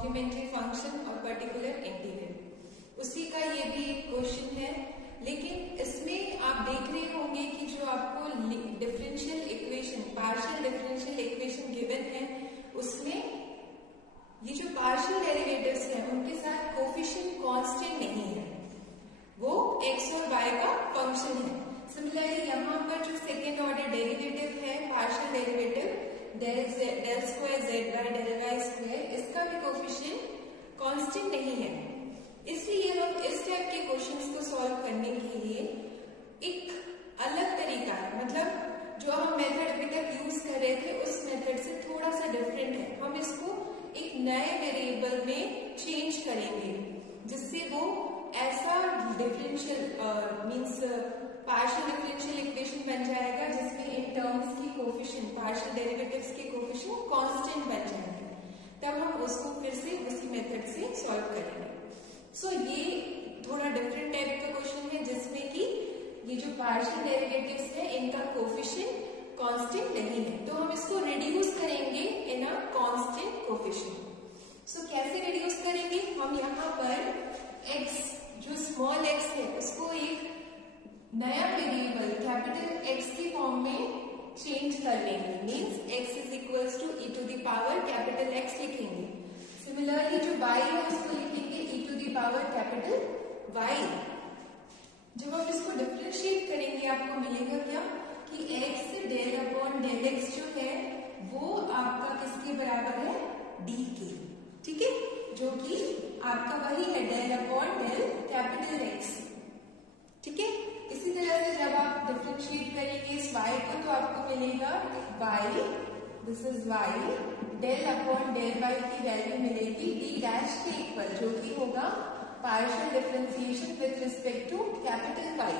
Complementary function और particular integral, उसी का ये भी एक क्वेश्चन है। लेकिन इसमें आप देख रहे होंगे कि जो आपको differential equation, partial differential equation given है, उसमें ये जो पार्शियल डेरिवेटिव्स हैं उनके साथ कोफिशिएंट कांस्टेंट नहीं है, वो x और y का फंक्शन है। सिमिलरली यहाँ पर जो सेकेंड ऑर्डर डेरिवेटिव है, partial derivative del square z by del y square, इसका भी कोफिशिएंट कांस्टेंट नहीं है। इसलिए हम इस टाइप के क्वेश्चंस को सॉल्व करने के लिए एक अलग तरीका है, मतलब जो हम मेथड अभी तक यूज कर रहे थे उस मेथड से थोड़ा सा डिफरेंट है। हम इसको एक नए वेरिएबल में चेंज करेंगे जिससे वो ऐसा differential means partial differential equation बन जाएगा जिसमें इन टर्म्स की कोफिशिएंट, पार्शियल डेरिवेटिव्स के कोफिशिएंट कांस्टेंट बन जाएंगे। तब हम उसको फिर से उसी मेथड से सॉल्व करेंगे। सो ये थोड़ा डिफरेंट टाइप का क्वेश्चन है जिसमें कि ये जो पार्शियल डेरिवेटिव्स है इनका कोफिशिएंट कांस्टेंट नहीं है, तो हम इसको रिड्यूस करेंगे इन अ कांस्टेंट कोफिशिएंट। सो कैसे रिड्यूस करेंगे? हम यहाँ पर x, जो स्मॉल x है, उसको एक नया वेरिएबल कैपिटल X की फॉर्म में चेंज कर लेंगे। Means x is equals to e to the power capital X लिखेंगे। सिमिलरली जो y है उसको लिखेंगे e to the power capital Y। जब हम इसको डिफरेंशिएट करेंगे आपको मिलेगा क्या कि x del upon del x जो है वो आपका किसके बराबर है? d के, ठीक है, जो कि आपका वही है del upon del capital X, ठीक है। इसी तरह से जब आप डिफरेंशिएट करेंगे इस y को तो आपको मिलेगा y, this is y, del upon del y की वैल्यू मिलेगी d डैश के इक्वल, जो कि होगा partial differentiation with respect to capital Y।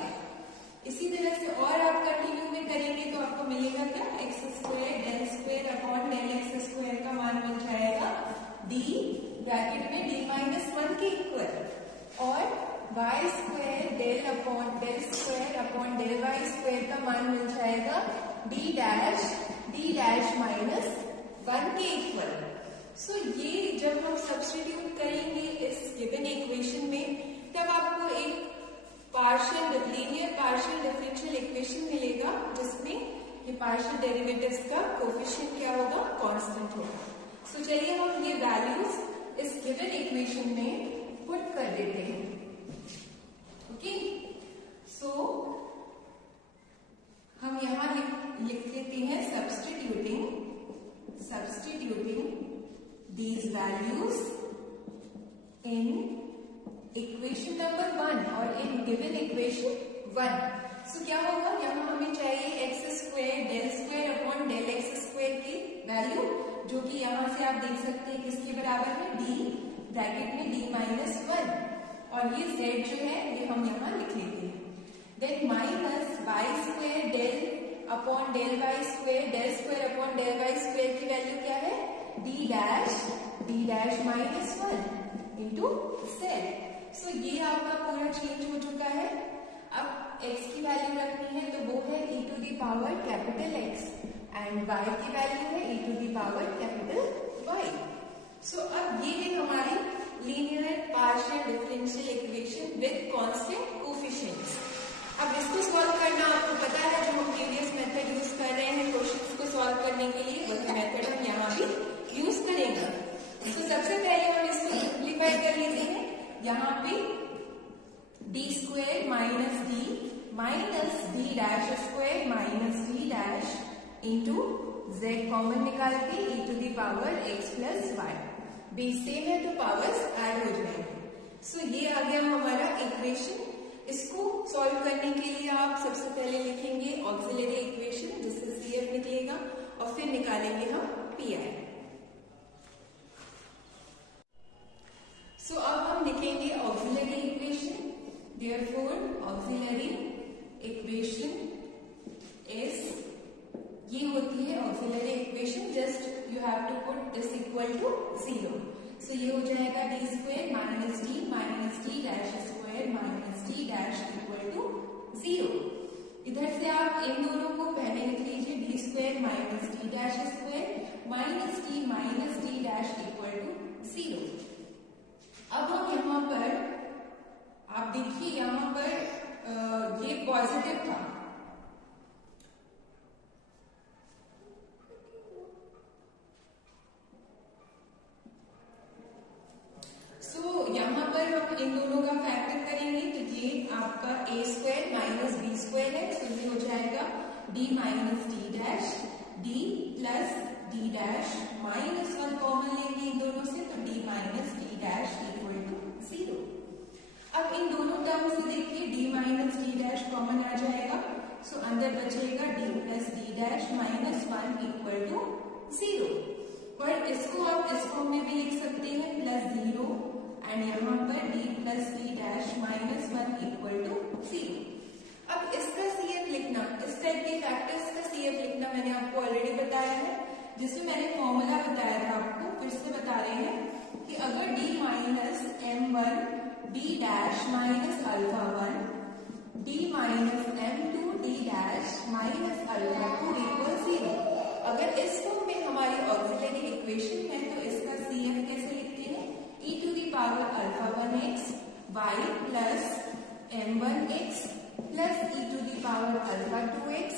इसी तरह से और आप कंटिन्यू में करेंगे तो आपको मिलेगा क्या? X square del square upon del x square का मान मिल जाएगा d ब्रैकेट में d माइनस 1 के इक्वल, और y square del upon del square upon del y square का मान मिल जाएगा d डैश माइनस 1 के इक्वल। सो ये जब हम सब्स्टिट्यूट करेंगे इस गिवन इक्वेशन में, तब आपको एक partial linear partial differential equation मिलेगा जिसमें ये पार्शियल डेरिवेटिव्स का कोफिशिएंट क्या होगा? कांस्टेंट होगा। सो चलिए हम ये वैल्यूज इस गिवन इक्वेशन में पुट कर देते हैं। ओके, सो हम यहाँ लिख लेते हैं substituting these values in equation number 1 और in given equation 1। so क्या होगा? यहाँ हमें चाहिए x square del square upon del x square की वैल्यू, जो कि यहाँ से आप देख सकते हैं किसके बराबर है? d ब्रैकेट में d माइनस 1, और ये z जो है ये हम यहाँ लिख लेते हैं। Then minus y square del upon del y square, del square upon del y square की वैल्यू क्या है? d dash minus 1 into z। So ये आपका पूरा चेंज हो चुका है। अब x की वैल्यू रखनी है तो वो है e to the power capital x, and y की वैल्यू है e to the power capital y। So अब ये है हमारी linear partial differential equation with constant coefficients. अब इसको सॉल्व करना आपको पता है, जो हम प्रीवियस मेथड यूज कर रहे हैं क्वेश्चंस को सॉल्व करने के लिए, वही मेथड हम यहाँ भी यूज करेंगे। तो सबसे पहले हम इसको सिंप्लीफाई कर लेते हैं। यहाँ पे d square minus d dash square minus d dash into z common निकाल के e to the power x plus y, base same है तो पावर्स ऐड हो जाएंगे। सो ये आ गया हमारा इक्वेशन। इसको सॉल्व करने के लिए आप सबसे पहले लिखेंगे ऑक्सिलरी इक्वेशन, जिससे CF निकलेगा, और फिर निकालेंगे हम PI। सो अब हम लिखेंगे auxiliary equation. Therefore auxiliary equation is, ये होती है auxiliary equation, just you have to put this equal to 0। So ये हो जाएगा d square minus d dash square minus d dash equal to 0। इधर से आप इन दोनों को पहले लिख लीजिए, d square minus d dash square minus d dash equal to 0। पर हम इन दोनों का फैक्टर करेंगे तो ये आपका a square minus B square है, तो ये हो जाएगा d minus D dash, d plus D dash minus 1 common लेंगे इन दोनों से, तो d minus D dash equal to 0। अब इन दोनों टर्म से देखिए d minus D dash common आ जाएगा, सो अंदर बचेगा d plus D dash minus 1 equal to 0। और इसको आप इस फॉर्म में भी लिख सकते हैं प्लस 0 एंड यहाँ पर d plus D dash minus 1 equal to 0। अब इसका CF लिखना, इस टाइप के फैक्टर्स का CF लिखना मैंने आपको ऑलरेडी बताया है, जिसमें मैंने फॉर्मूला बताया था आपको, फिर से बता रहे हैं कि अगर d minus m1 d dash minus alpha 1 d minus m2 d dash minus alpha 2 equal 0, अगर इस फॉर्म में हमारी ऑक्सिलरी इक्वेशन है तो इसका CF कैसे लिखते हैं, e to the power alpha 1x y plus m1x plus e to the power alpha 2x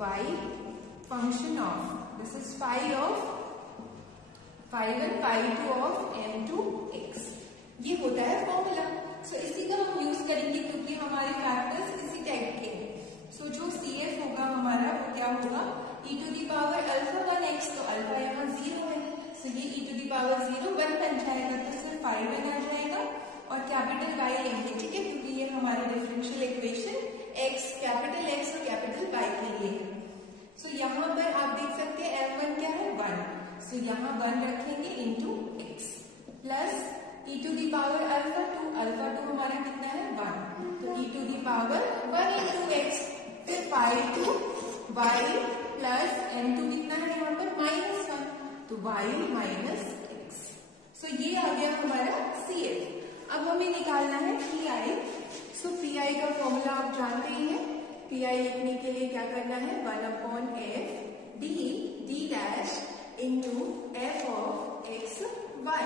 y function of this is phi of phi 1 phi 2 of m2x, ये होता है फॉर्मूला। सो इसी का हम यूज करेंगे क्योंकि हमारे फैक्टर्स इसी टाइप के हैं। सो जो CF होगा हमारा वो क्या होगा, e to the power alpha 1x, तो अल्फा यहाँ 0 है, सो ये e टू दी पावर 0 1 बन जाएगा, तो सिर्फ phi 1 आ जाएगा और कैपिटल Y लेंगे, ठीक है, क्योंकि ये हमारी differential equation x capital X और कैपिटल Y के लिए है। सो यहाँ पर आप देख सकते हैं m1 क्या है 1, सो यहाँ 1 रखेंगे into x plus e to the power alpha 2 हमारा कितना है 1, तो e to the power 1 into x, फिर phi 2 y प्लस m2 कितना है यहाँ पर माइनस 1, तो y माइनस x। सो ये आ गया हमारा CF। अब हमें निकालना है PI। सो PI का फॉर्मूला आप जानते ही हैं, PI लिखने के लिए क्या करना है, 1/f d dash into f of x y,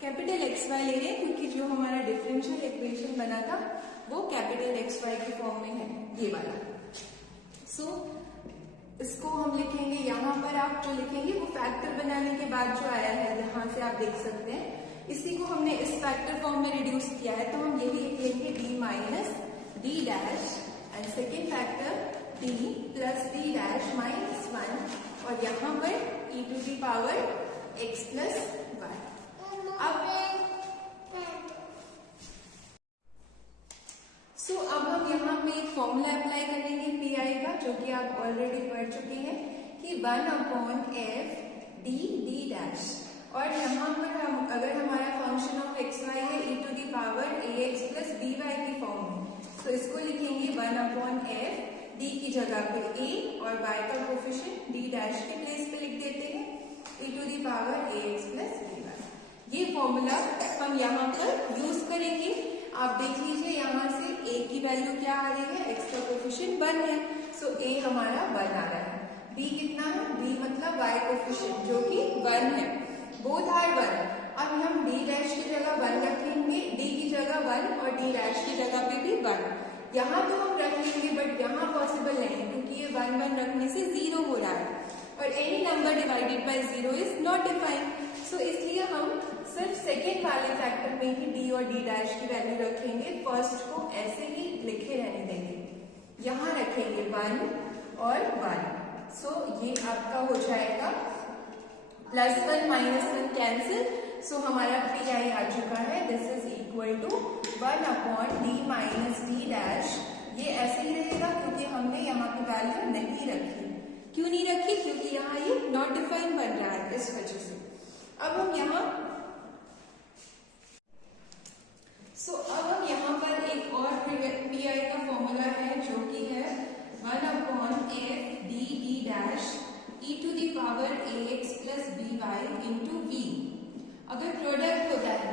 capital XY ले रहे हैं क्योंकि जो हमारा डिफरेंशियल इक्वेशन बना था वो कैपिटल XY के फॉर्म में है, ये वाला। सो इसको हम लिखेंगे, यहाँ पर आप जो लिखेंगे वो फैक्टर बनाने के बाद जो आया है, यहाँ से आप देख सकते हैं, इसी को हमने इस फैक्टर फॉर्म में रिड्यूस किया है, तो हम यही लिखेंगे d minus D dash and second factor d plus D dash minus 1 और यहाँ पर e to the power x plus y। अब हम यहाँ पे एक फॉर्मूला अप्लाई करेंगे PI का, जो कि आप ऑलरेडी पढ़ चुके हैं कि 1/f d डैश, और यहाँ पर हम अगर हमारा फंक्शन ऑफ xy है e to the power ax plus by की फॉर्म में, तो इसको लिखेंगे 1/f d की जगह पे a और y का कोफिशिएंट d डैश के प्लेस पे लिख देते हैं e to the power ax plus by। ये फॉर्मूला हम यहाँ पर यूज करेंगे। आप देख लीजिए यहाँ से a की वैल्यू क्या आ रही है, x का कोफिशिएंट 1 है, सो a हमारा 1 आ रहा है, b कितना है, b मतलब y कोफिशिएंट जो कि 1 है, बोथ आर 1। अब हम d डैश की जगह 1 रखेंगे, d की जगह 1 और d डैश की जगह पे भी 1। यहाँ तो हम रख लेंगे बट यहाँ पॉसिबल नहीं है क्योंकि ये 1 1 रखने से 0 हो रहा है और any number divided by 0 is not defined. So इसलिए हम सिर्फ सेकेंड वाले फैक्टर में ही d और d डैश की वैल्यू रखेंगे, फर्स्ट को ऐसे ही लिखे रहने देंगे, यहाँ रखेंगे 1 और 1। सो ये आपका हो जाएगा +1 -1 कैंसिल, सो हमारा PI आ चुका है, this is equal to 1/d minus D dash. ये ऐसे ही रहेगा क्योंकि हमने यहाँ की वैल्यू नहीं रखी। क्यों नहीं रखी, क्योंकि यहाँ ये नॉट डिफाइंड बन रहा है, इस वजह से। अब हम यहाँ अब हम यहाँ पर एक और PI का फॉर्मूला है जो कि है 1/f d dash e to the power ax plus by into v। अगर प्रोडक्ट होता है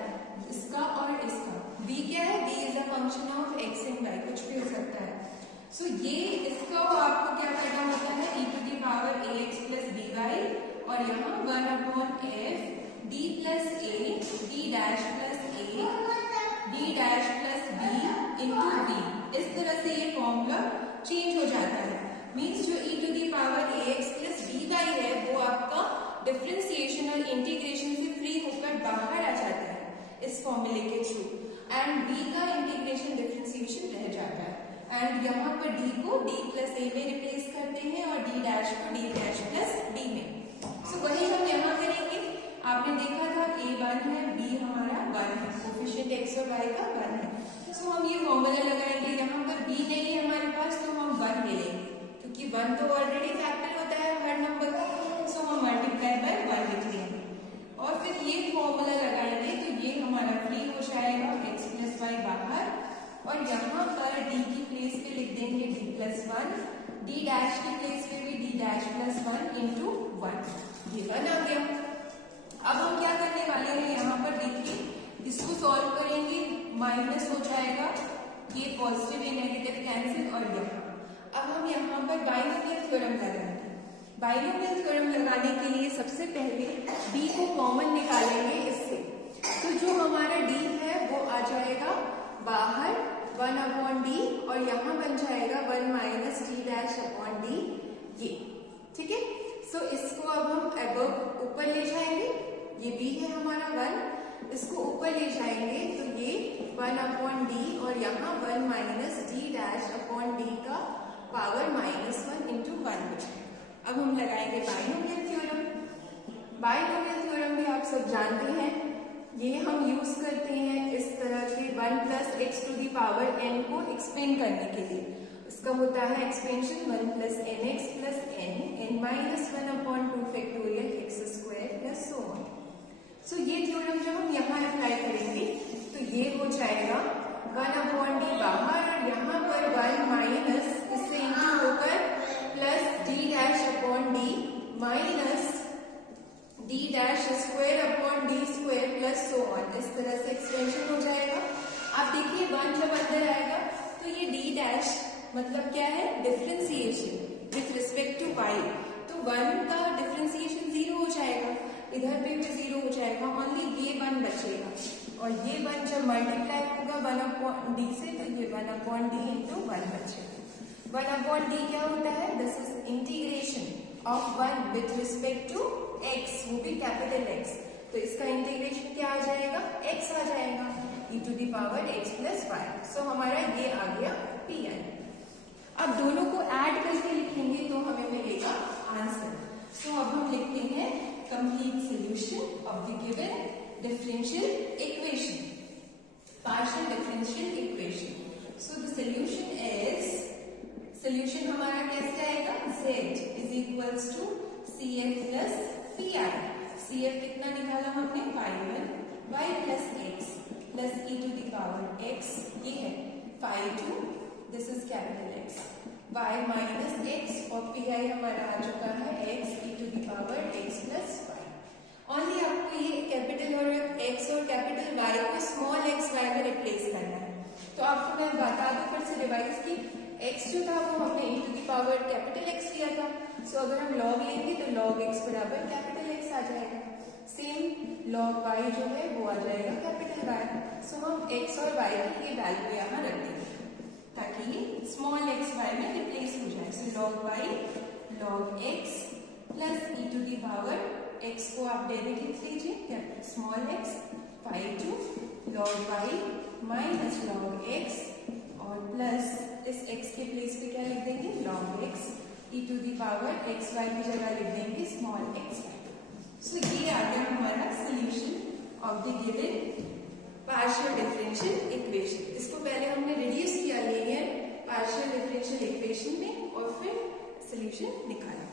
इसका और इसका, v क्या है, v is a function of x and y, कुछ भी हो सकता है। सो ये इसका आपको क्या करना होता है, e to the power ax plus by और यहाँ 1/f d plus a d dash plus a d dash plus b into v। इस तरह से ये फॉर्मूला चेंज हो जाता है, मीन्स जो e to the power ax plus by है वो आपका डिफरेंशिएशन और इंटीग्रेशन से फ्री होकर बाहर आ जाता है इस फॉर्मूले के थ्रू। एंड d का इंटीग्रेशन डिफरेंशिएशन रह जाता है। एंड यहाँ पर d को d प्लस a में रिप्लेस करते हैं और d डैश को d डैश प्लस d में। सो वही हम यहाँ करेंगे। आपने देखा था a 1 है, b हमारा 1 है, कोफिशिएंट x और y का 1 है। सो हम ये फॉर्मूला लगाएंगे। यहाँ पर b नहीं है हमारे पास तो हम 1 ले लेंगे, क्योंकि 1 तो ऑलरेडी फैक्टर होता है हर नंबर का। सो हम मल्टीप्लाई बाय 1 लिख लेंगे और फिर ये फॉर्मूला लगाएंगे तो ये हमारा फ्री हो जाएगा x प्लस वाई बाहर, और यहाँ पर d की प्लेस पे लिख देंगे d प्लस 1, d डैश की प्लेस पे भी d डैश प्लस 1 इंटू 1। ये 1 आ गया। अब हम क्या करने वाले हैं, यहाँ पर देखिए, इसको सॉल्व करेंगे, माइनस हो जाएगा, ये पॉजिटिव ये नेगेटिव कैंसिल, और यहाँ अब हम यहाँ पर बाइनोमियल थ्योरम लगाएंगे। बाइनोमियल थ्योरम लगाने के लिए सबसे पहले d को कॉमन निकालेंगे इससे, तो जो हमारा d है वो आ जाएगा बाहर 1 अपॉन डी, और यहाँ बन जाएगा 1 minus D dash upon D, ये ठीक है। सो इसको अब हम अबव ऊपर ले जाएंगे, ये b है हमारा 1, इसको ऊपर ले जाएंगे तो ये 1 अपॉन डी, और यहाँ 1 minus D dash upon D का पावर -1 इंटू 1 हो जाएगा। अब हम लगाएंगे बाइनोमियल थ्योरम। बाइनोमियल थ्योरम भी आप सब जानते हैं, ये हम यूज करते हैं इस तरह के 1 plus X to the power n को एक्सपेंड करने के लिए। इसका होता है expansion 1 plus N X plus n minus 1 upon 2 factorial X square plus so on. So ये थ्योरम जब हम यहाँ अप्लाई करेंगे तो ये हो जाएगा 1 अपॉन डी बाहर, और यहाँ पर 1 माइनस इससे इंटू होकर plus D dash upon D minus D dash square upon D square plus so on. इस तरह से एक्सपेंशन हो जाएगा। आप देखिए 1 जब अंदर आएगा तो ये डी डैश मतलब क्या है, differentiation with respect to y, तो 1 का डिफरेंशिएशन 0 हो जाएगा, इधर पे भी 0 हो जाएगा, ओनली ये 1 बचेगा, और ये 1 जब मल्टीप्लाई होगा 1 अपॉन डी से तो ये 1 अपॉन डी इंटू 1 बचेगा। 1 अपॉन डी क्या होता है, this is integration of 1 with respect to x, वो भी कैपिटल X, तो इसका इंटीग्रेशन क्या आ जाएगा, x आ जाएगा, e to the power x plus y। So हमारा ये आ गया Pn। अब दोनों को ऐड करके लिखेंगे तो हमें मिलेगा आंसर। सो अब हम लिखते हैं complete solution of the given differential equation, partial differential equation. So the solution is, solution हमारा कैसे आएगा, z is equals to CF plus PI। CF कितना निकाला हमने, phi1 y plus x plus e to the power x, ये है phi2, this is capital X, y minus x, और PI हमारा आ चुका है x e to the power x plus y। Only आपको ये कैपिटल और x और कैपिटल Y को स्मॉल x y में रिप्लेस करना है। तो आपको मैं बता दूं फिर से रिवाइज की, x जो था वो हमने e to the power capital X लिया था। सो अगर हम log लेंगे तो log x बराबर कैपिटल X आ जाएगा, सेम log y जो है वो आ जाएगा कैपिटल Y। सो हम x और y की ये वैल्यू यहाँ रख देंगे ताकि ये स्मॉल x y में रिप्लेस हो जाए। So log y log x plus e to the power x को आप डायरेक्ट लिख लीजिए small x, phi2 log y minus log x, और प्लस इस x के प्लेस पे क्या लिख देंगे, log x, e to the power x y की जगह लिख देंगे स्मॉल x y। सो ये आ गया हमारा solution of the given partial differential equation. इसको पहले हमने रिड्यूस किया लीनियर पार्शियल डिफरेंशियल इक्वेशन में और फिर सॉल्यूशन निकाला।